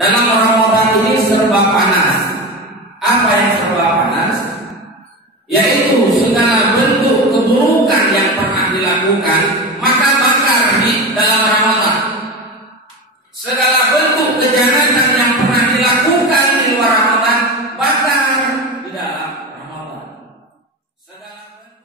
dalam Ramadan ini serba panas. Apa yang serba panas? Yaitu segala bentuk keburukan yang pernah dilakukan, maka bakar di dalam Ramadan. Segala bentuk kejahatan yang pernah dilakukan di luar Ramadan, bakar di dalam Ramadan. Segala bentuk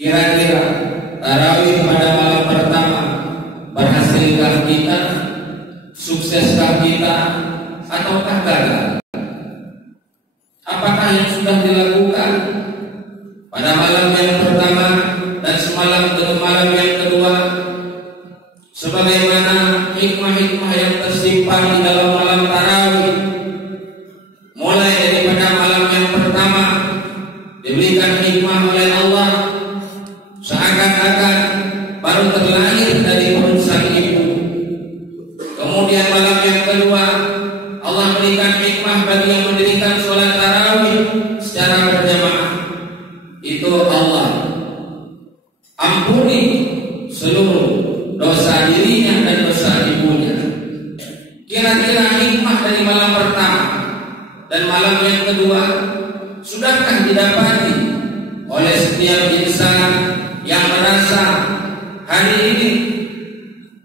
kira-kira tarawih pada malam kita ataukah gagal? Apakah yang sudah dilakukan pada malam yang pertama dan semalam ke malam yang kedua, sebagaimana hikmah-hikmah yang tersimpan di dalam malam tarawih, mulai daripada malam yang pertama diberikan hikmah oleh Allah seakan-akan baru terlahir dari perut sang ibu. Kemudian malam yang kedua Allah berikan hikmah bagi yang mendirikan sholat tarawih secara berjamaah. Itu Allah ampuni seluruh dosa dirinya dan dosa ibunya. Kira-kira hikmah dari malam pertama dan malam yang kedua sudahkah didapati oleh setiap insan yang merasa hari ini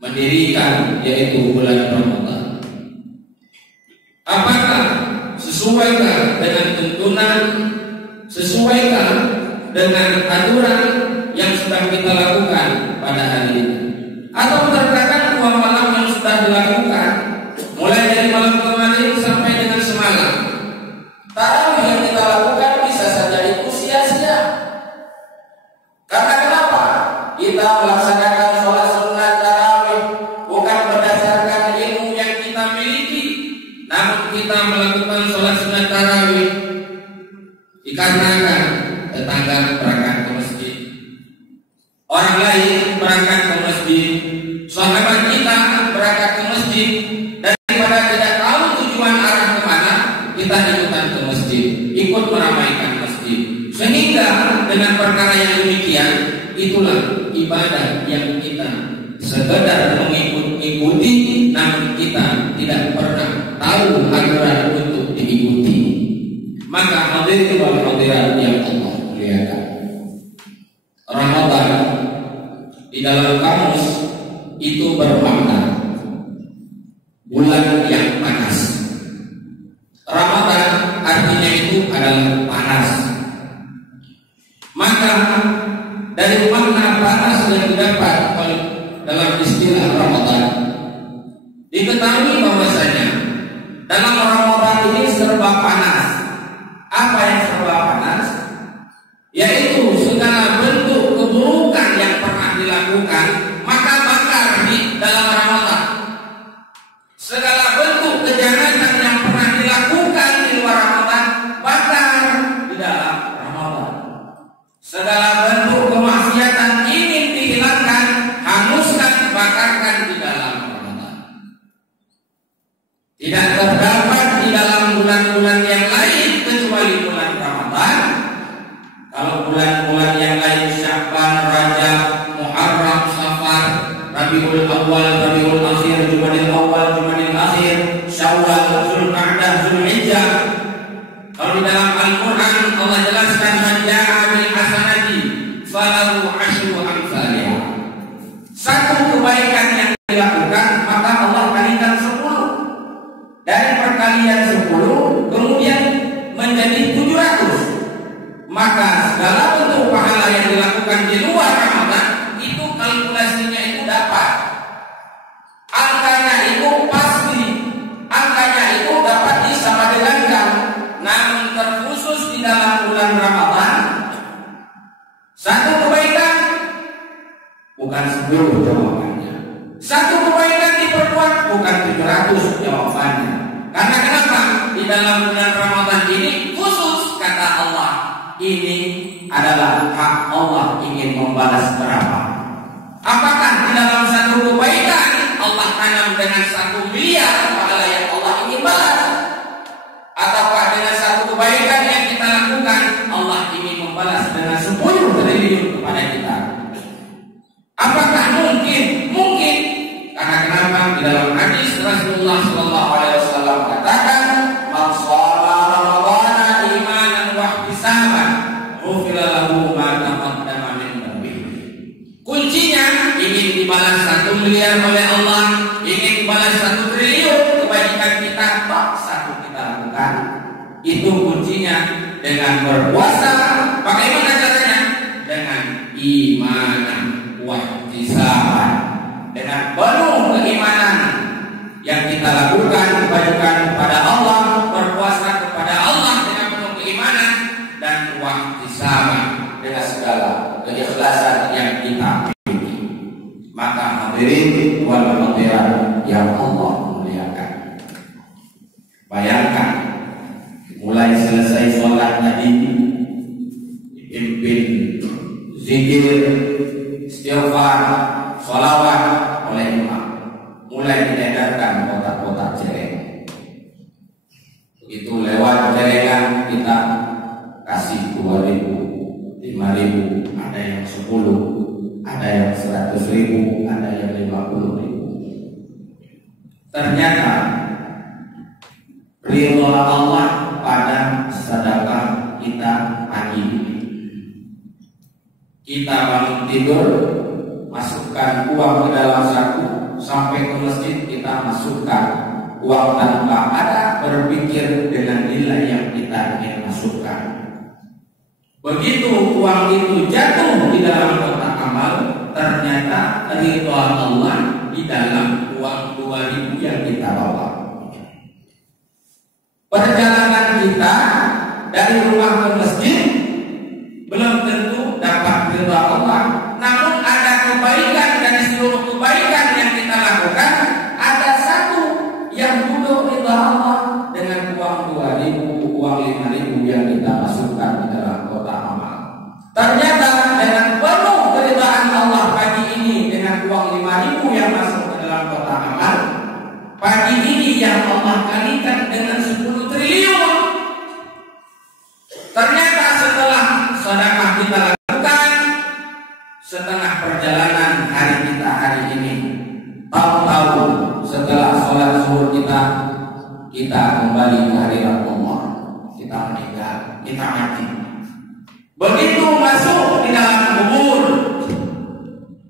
mendirikan, yaitu bulan Ramadan? Apakah sesuaikah dengan tuntunan, sesuaikah dengan aturan yang sudah kita lakukan pada hari ini? Atau terkadang dua malam yang sudah dilakukan, mulai dari malam kemarin sampai dengan semalam, tarawih yang kita lakukan bisa saja itu sia-sia. Karena kenapa? Kita melaksanakan sholat sunat tarawih bukan berdasarkan ilmu yang kita miliki, namun kita melakukan sholat sunat tarawih dikarenakan tetangga berangkat ke masjid, orang lain berangkat ke masjid, sahabat kita berangkat ke masjid, daripada tidak tahu tujuan arah kemana, kita ikutan ke masjid, ikut meramaikan masjid. Sehingga dengan perkara yang demikian, itulah ibadah yang kita sekedar mengikuti, namun kita tidak pernah tahu aturan untuk diikuti. Maka hadirin wal hadirat yang Allah muliakan, Ramadan di dalam kamus itu bermakna bulan yang panas. Ramadan artinya itu adalah panas. Maka dari makna panas yang didapat dalam istilah Ramadan, diketahui bahwasanya dalam Ramadan ini serba panas. Apa yang serba panas? Yaitu segala bentuk keburukan yang pernah dilakukan, maka bakar di dalam Ramadan. Segala bentuk kejahatan yang pernah dilakukan di luar Ramadan, bakar di dalam Ramadan. Segala bentuk kemaksiatan ingin dihilangkan, hanguskan, bakarkan di dalam Ramadan. Tidak terdapat di dalam bulan-bulan yang lain kecuali bulan Ramadan. Kalau bulan-bulan yang lain Sya'ban, Rajab, Muharram, Safar, Rabiul Awal, Rabiul Akhir, Jumadil Awal, Jumadil Akhir, Syawal, Zulqa'dah, Zulhijjah. Kalau di dalam Al-Quran Allah jelaskan man ja'a bil hasanati falahu asyru amsalihha. Satu kebaikan yang dilakukan maka Allah kalikan 10. Dari perkalian 10 kemudian menjadi 700. Maka segala bentuk pahala yang dilakukan di luar Ramadan itu kalkulasinya itu dapat. Angkanya itu pasti. Angkanya itu dapat disamadengkan. Namun terkhusus di dalam bulan Ramadan, satu kebaikan bukan 10 jawabannya. Satu kebaikan diperkuat bukan 700 jawabannya. Karena kenapa? Di dalam bulan Ramadan ini khusus kata Allah, ini adalah hak Allah ingin membalas berapa. Apakah di dalam satu kebaikan Allah tanam dengan 1 miliar pahala yang Allah ingin balas? Ataukah dengan satu kebaikan yang kita lakukan Allah ingin membalas dengan 10 triliun kepada kita? Apakah mungkin? Mungkin. Karena kenapa? Di dalam hadis Rasulullah SAW katakan, "Man shalla Ramadhana imanan wa ihtisaban, ghufira lahu ma taqaddama min dhanbihi." Kuncinya ingin dibalas 1 miliar oleh Allah, ingin dibalas 1 triliun kebaikan kita, tak satu kita lakukan. Itu kuncinya dengan berpuasa. Bagaimana caranya? Dengan imanan wa ihtisaban. Dengan penuh keimanan yang kita lakukan hadirin wal hadirat yang Allah muliakan. Bayangkan, mulai selesai sholat tadi dipimpin zikir, istighfar, sholawat oleh imam. Mulai diedarkan kotak-kotak celeng. Begitu lewat celengan kita kasih 2.000, 5.000, ada yang 10, ada yang 100.000, ada yang 50.000. Ternyata ridho Allah pada sedekah kita pagi ini. Kita bangun tidur, masukkan uang ke dalam saku, sampai ke masjid kita masukkan uang tanpa ada berpikir dengan nilai yang kita ingin masukkan. Begitu uang itu jatuh di dalam kotak amal, ternyata ridho Allah di dalam uang 2.000 yang kita bawa. Perjalanan kita dari rumah ke masjid belum tentu dapat ridho Allah, namun ada kebaikan dari seluruh kebaikan yang kita lakukan, ada satu yang duduk ridho Allah dengan uang 2.000, uang 5.000 yang kita masukkan di dalam kotak amal. Ternyata dengan penuh keridhaan Allah pagi ini dengan uang 5.000 yang masuk ke dalam kotak amal, pagi ini yang Allah kalikan dengan 10 triliun. Ternyata setelah sedekah kita lakukan, setengah perjalanan hari kita hari ini, tahu-tahu setelah sholat zuhur kita kembali ke hadirat Allah, kita meninggal, kita mati. Begitu masuk di dalam kubur,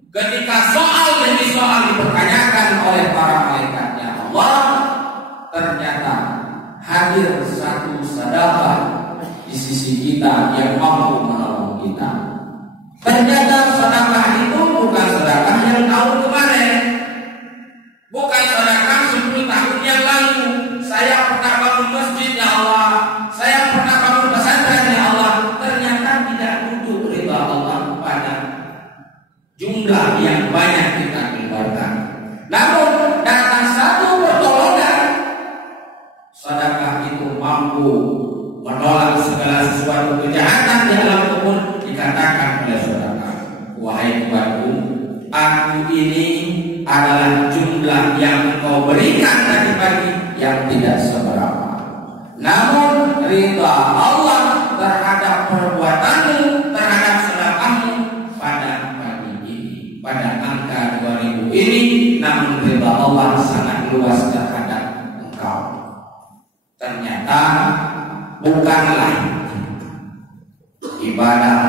ketika soal demi soal dipertanyakan oleh para malaikatnya Allah, ternyata hadir satu sedekah di sisi kita yang mampu menolong kita. Ternyata sedekah itu bukan sedekah yang tahun kemarin, bukan sedekah 10 tahun yang lalu. Saya pernah bangun masjid ya Allah, saya pernah bangun pesantren ya Allah. Ternyata tidak duduk ridha Allah pada jumlah yang banyak kita keluarkan, namun datang satu pertolongan. Sedekah itu mampu menolak segala sesuatu kejahatan di alam kubur. Dikatakan oleh sedekah, wahai Tuhanku, aku ini adalah jumlah yang Engkau berikan tadi pagi yang tidak seberapa, namun ridha Allah terhadap perbuatanmu, terhadap sedekahmu pada pagi ini, pada angka 2.000 ini, namun ridha Allah sangat luas terhadap Engkau. Ternyata bukanlah ibadah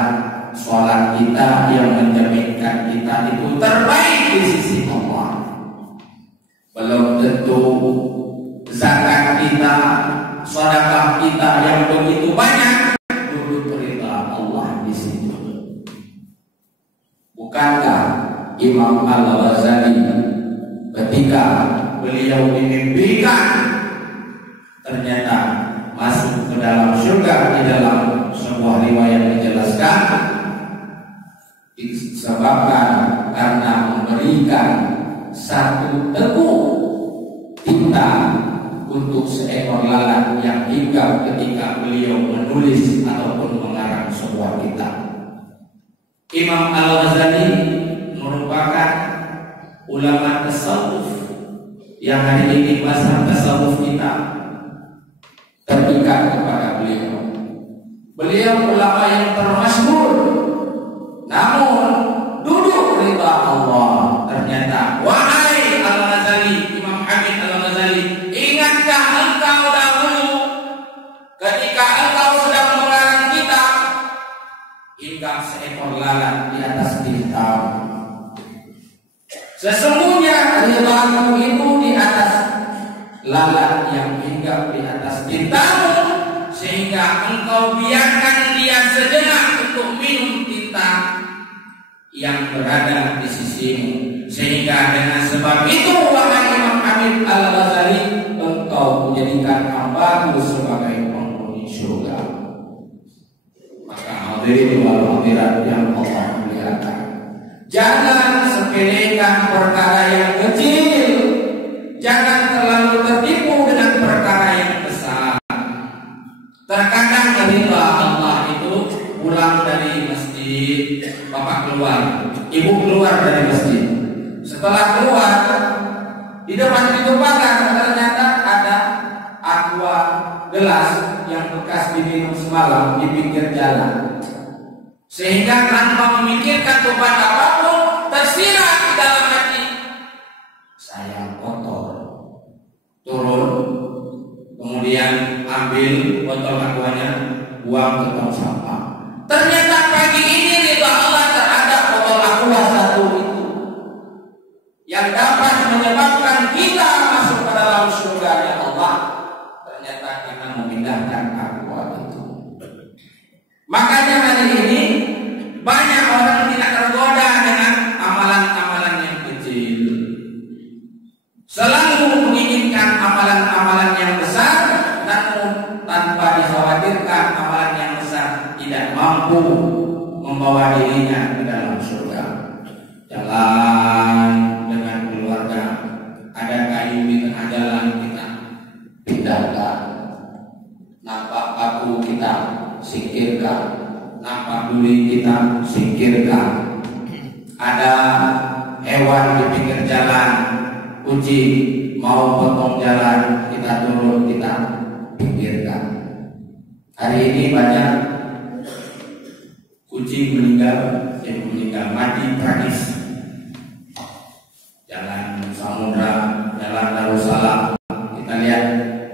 sholat kita yang menjaminkan kita itu terbaik di sisi Allah. Belum tentu zakat kita, sedekah kita yang begitu banyak duduk ridha Allah di situ. Bukankah Imam Al-Ghazali ketika beliau dimimpikan ternyata masuk ke dalam surga, di dalam sebuah riwayat menjelaskan disebabkan karena memberikan satu teguk tinta untuk seekor lalat yang hinggap ketika beliau menulis ataupun mengarang sebuah kitab. Imam Al-Ghazali merupakan ulama tasawuf yang hari ini masa tasawuf kita terikat kepada beliau. Beliau ulama yang termasyhur, namun duduk ridha Allah. Ternyata wahai Al-Ghazali, Imam Hamid Al-Ghazali, ingatkah engkau dahulu ketika engkau sedang mengarang kitab hingga seekor lalat di atas tintamu? Sesungguhnya ridhamu itu di atas lalat yang hinggap di atas tintamu, sehingga engkau biarkan dia sejenak untuk minum tinta yang berada di sisimu. Sehingga dengan sebab itu wahai Imam Hamid Al-Ghazali, engkau menjadikan hambaku sebagai penghuni surga. Maka hadirin wal hadirat yang Allah muliakan, jangan sepelekan perkara perkara yang kecil, jangan terlalu tertipu dengan perkara yang besar. Terkadang ridha Allah itu pulang dari masjid, bapak keluar, ibu keluar dari masjid. Setelah keluar, di depan pintu pagar ternyata ada aqua gelas yang bekas diminum semalam di pinggir jalan. Sehingga tanpa memikirkan beban apapun, tersirat di dalam hati, saya kotor. Turun, kemudian ambil botol aquanya, buang ke tong sampah. Ternyata pagi ini ridha Allah terhadap botol aqua satu itu yang dapat menyebabkan kita masuk ke dalam surga Allah, ternyata karena memindahkan aqua itu. Makanya hari ini banyak orang tidak tergoda dengan amalan-amalan yang kecil, selalu menginginkan amalan-amalan yang besar, namun tanpa dikhawatirkan amalan yang besar tidak mampu membawa dirinya ke dalam surga. Jalan dengan keluarga, ada kayu di tengah jalan, kita pindahkan. Nampak batu, kita singkirkan. Nampak duri, kita singkirkan. Ada hewan di pinggir jalan, kucing mau potong jalan, kita turun, kita pinggirkan. Hari ini banyak kucing meninggal mati tragis. Jalan Samudra, jalan Darussalam, kita lihat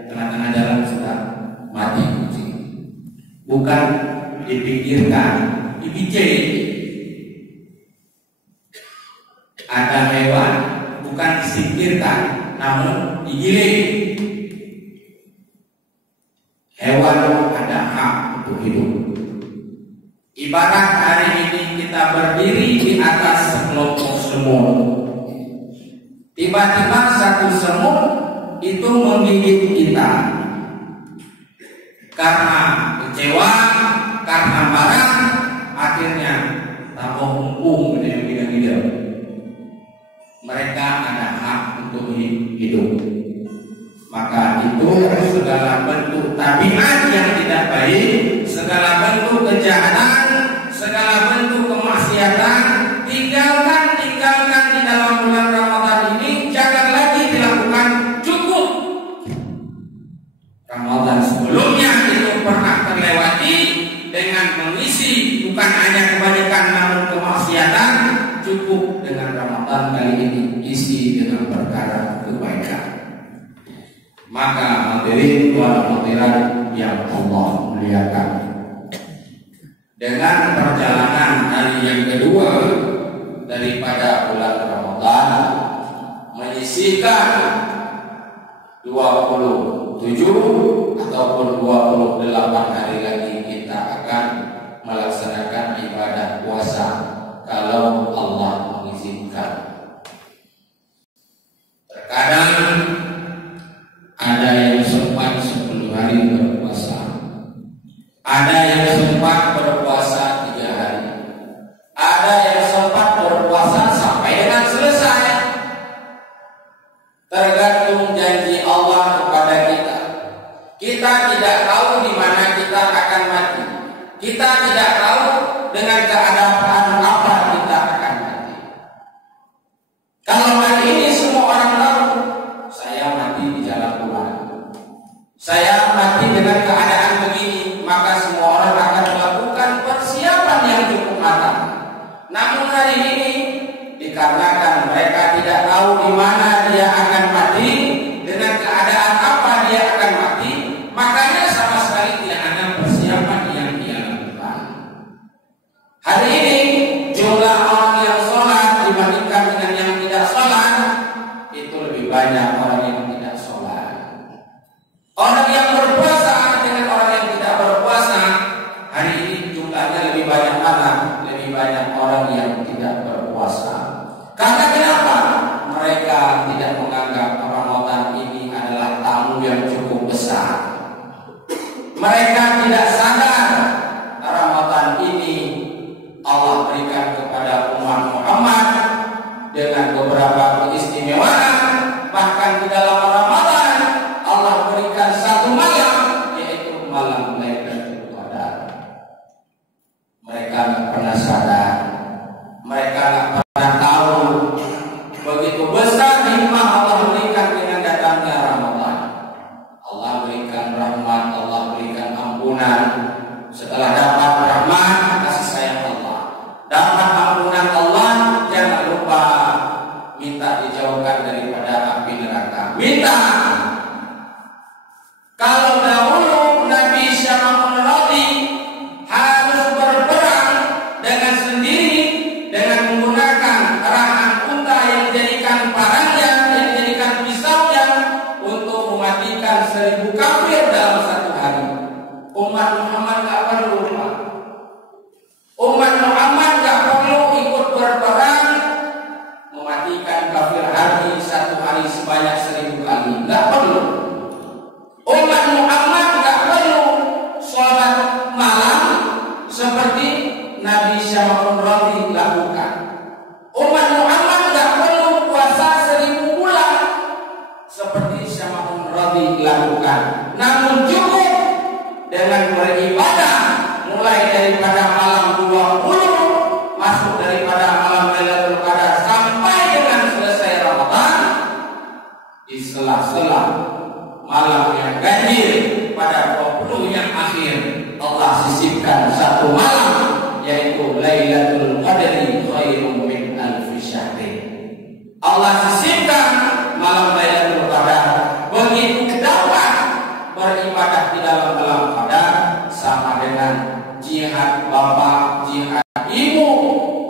tengah-tengah jalan sudah mati kucing. Bukan dipinggirkan, dibijai. Ada hewan bukan disingkirkan, namun digiling. Hewan ada hak untuk hidup. Ibarat hari ini kita berdiri di atas sekelompok semut. Tiba-tiba satu semut itu menggigit kita. Karena kecewa, karena marah, akhirnya tambah hukum dengan gila-gila. Mereka ada hak untuk hidup. Maka itu segala bentuk tabiat yang tidak baik, segala bentuk kejahatan, segala bentuk kemaksiatan, tinggalkan di dalam bulan Ramadan ini. Jangan lagi dilakukan. Cukup. Ramadan sebelumnya itu pernah terlewati dengan mengisi bukan hanya kebanyakan namun kemaksiatan. Cukup dengan Ramadan kali ini isi dengan perkara kebaikan. Maka hadirin wa hadirat yang Allah muliakan, dengan perjalanan hari yang kedua daripada bulan Ramadan, menyisihkan 27 ataupun 28 hari lagi kita akan melaksanakan ibadah puasa kalau Allah mengizinkan. Terkadang ada yang sempat 10 hari berpuasa, ada yang sempat berpuasa 3 hari, ada yang sempat berpuasa sampai dengan selesai. Tergantung janji Allah kepada kita. Kita tidak tahu di mana kita akan mati. Kita tidak tahu dengan keadaan apa kita akan mati. Kalau hari ini semua orang tahu, saya mati di jalan Tuhan, saya mati dengan keadaan begini, maka semua orang akan melakukan persiapan yang cukup matang. Namun hari ini dikarenakan mereka tidak tahu di mana dia akan mati, dengan keadaan apa dia akan mati, makanya sama sekali tidak ada persiapan yang dia lakukan. Hari ini jumlah orang yang sholat dibandingkan dengan yang tidak sholat itu lebih banyak orang yang tidak sholat. Orang yang berpuasa dengan orang yang tidak berpuasa hari ini jumlahnya lebih banyak mana? Lebih banyak orang yang tidak berpuasa. Karena minta dijauhkan daripada api neraka. Minta. Kalau dahulu Nabi Syama'un Radhi harus berperang dengan sendiri dengan menggunakan arahan unta yang dijadikan parangnya, yang dijadikan pisaunya untuk mematikan 1000 kafir dalam satu hari. Umat Muhammad gak perlu, Pak. Umat Muhammad gak perlu ikut berperang mematikan kafir hari satu hari sebanyak 1000 kali. Gak perlu. Umat Muhammad gak perlu sholat malam seperti Nabi Syama'un Radhi lakukan. Umat Muhammad gak perlu puasa 1000 bulan seperti Syama'un Radhi lakukan. Namun cukup dengan beribadah mulai daripada malam 20 masuk daripada malam Lailatul Qadar sampai dengan selesai Ramadan, di sela-sela malam yang ganjil pada 20 yang akhir Allah sisipkan satu malam, yaitu Lailatul Qadri khairum min alfi syahrin. Allah sisipkan malam Lailatul Qadar. Begitu dapat beribadah di dalam malam Qadar sama dengan jihad bapak, jihad ibu,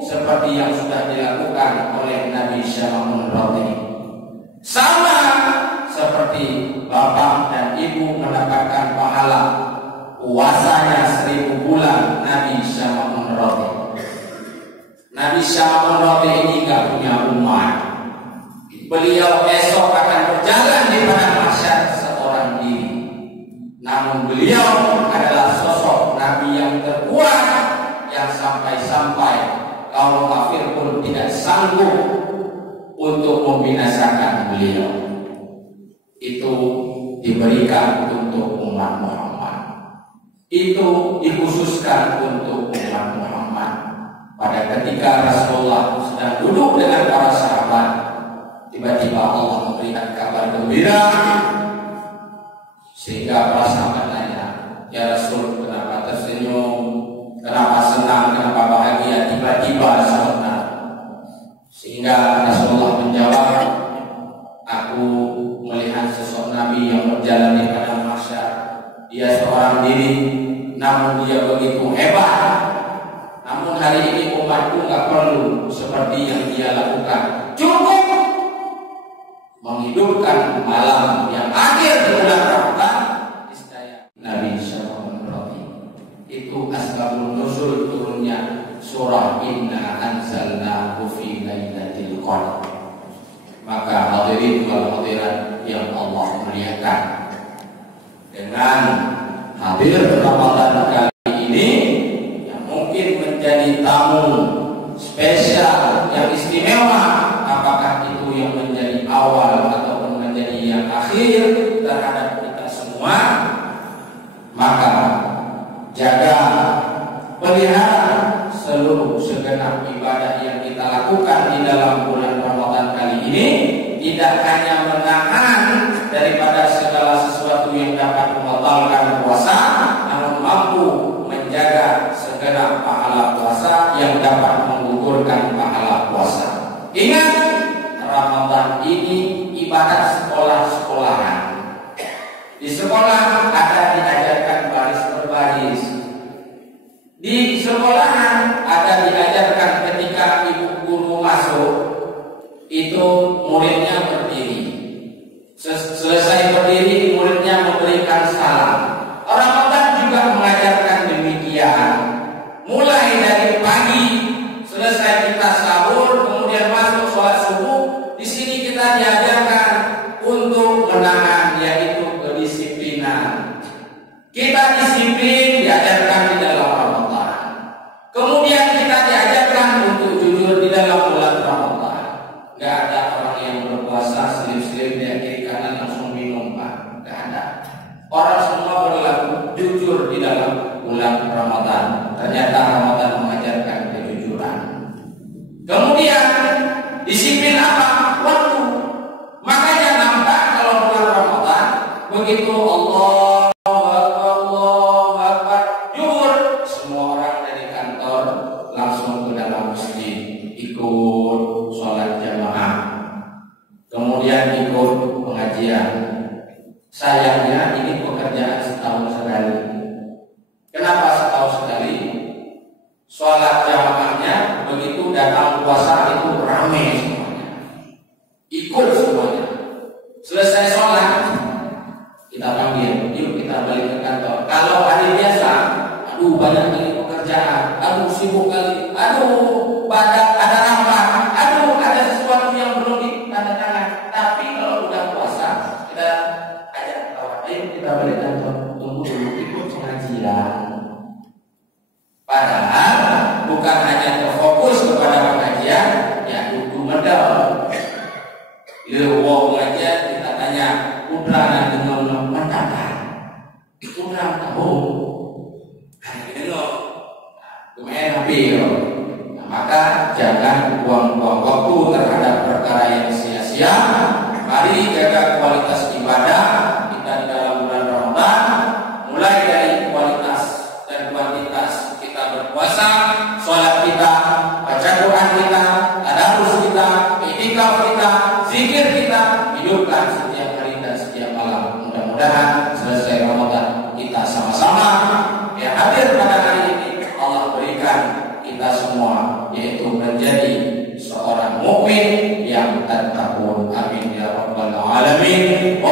seperti yang sudah dilakukan oleh Nabi Syama'un Radhi. Sama seperti bapak dan ibu mendapatkan pahala puasanya 1000 bulan Nabi Syama'un Radhi. Nabi Syama'un Radhi ini gak punya umat. Beliau esok akan berjalan di padang mahsyar seorang diri. Namun beliau adalah sosok Nabi yang terkuat, yang sampai-sampai kaum kafir pun tidak sanggup untuk membinasakan beliau. Itu diberikan untuk umat Muhammad. Itu dikhususkan untuk umat Muhammad. Pada ketika Rasulullah sedang duduk dengan para sahabat, tiba-tiba Allah memberikan kabar gembira, sehingga para sahabat tanya, "Ya Rasul, kenapa tersenyum? Kenapa senang? Kenapa bahagia tiba-tiba sahabat?" Sehingga Rasulullah menjawab, "Aku melihat sosok Nabi yang berjalan di padang mahsyar. Dia seorang diri, namun dia begitu hebat. Namun hari ini umatku gak perlu seperti yang dia lakukan. Cukup menghidupkan malam yang akhir di bulan Ramadan." Nabi Syama'un Radhi. Itu asbabun nuzul turunnya surah Inna anzalnahu fi lailatul qadar. Maka hadirin wal hadirat yang Allah muliakan, dengan hadir Ramadan kali ini yang mungkin menjadi tamu spesial yang istimewa, apakah itu yang menjadi awal ataupun menjadi yang akhir terhadap kita semua, maka jaga, pelihara seluruh segenap ibadah yang kita lakukan di dalam bulan Ramadan kali ini, tidak hanya menahan daripada segala sesuatu yang dapat membatalkan puasa, namun mampu menjaga segenap pahala puasa yang dapat menggugurkan pahala puasa. Ingat, Ramadan ini ibarat sekolah-sekolahan. Di sekolah ada diajarkan baris berbaris. Di sekolahan ada diajarkan ketika ibu guru masuk, itu muridnya berdiri. Selesai berdiri, muridnya memberikan salam. Ramadan juga mengajarkan demikian. Mulai dari pagi, selesai kita sahur, kemudian masuk sholat subuh, di sini kita diajarkan untuk menahan, yaitu kedisiplinan. Kita disiplin diajarkan di dalam Ramadan. Kemudian kita diajarkan untuk jujur di dalam bulan Ramadan. Gak ada orang yang berpuasa selip-selip dari kiri kanan langsung minum, Pak. Gak ada. Orang semua berlaku jujur di dalam bulan Ramadan. Ternyata Ramadan mengajarkan kejujuran. Kemudian disiplin apa? Waktu. Makanya nampak kalau bulan Ramadan begitu Allah langsung ke dalam masjid ikut sholat jamaah. Wong aja kita tanya, udah dengan mendatar, udah tahu, hari ini lumayan happy. Nah, maka jangan buang-buang waktu terhadap perkara yang sia-sia. Mari jaga kualitas ibadah kita di dalam bulan Ramadan, mulai dari kualitas dan kuantitas kita berpuasa, sholat kita, baca Quran kita, tadarus kita, i'tikaf kita, zikir kita, hidupkan setiap hari dan setiap malam. Mudah-mudahan selesai Ramadan kita sama-sama yang hadir pada hari ini Allah berikan kita semua yaitu menjadi seorang mukmin yang tattaqun. Amin ya rabbal alamin.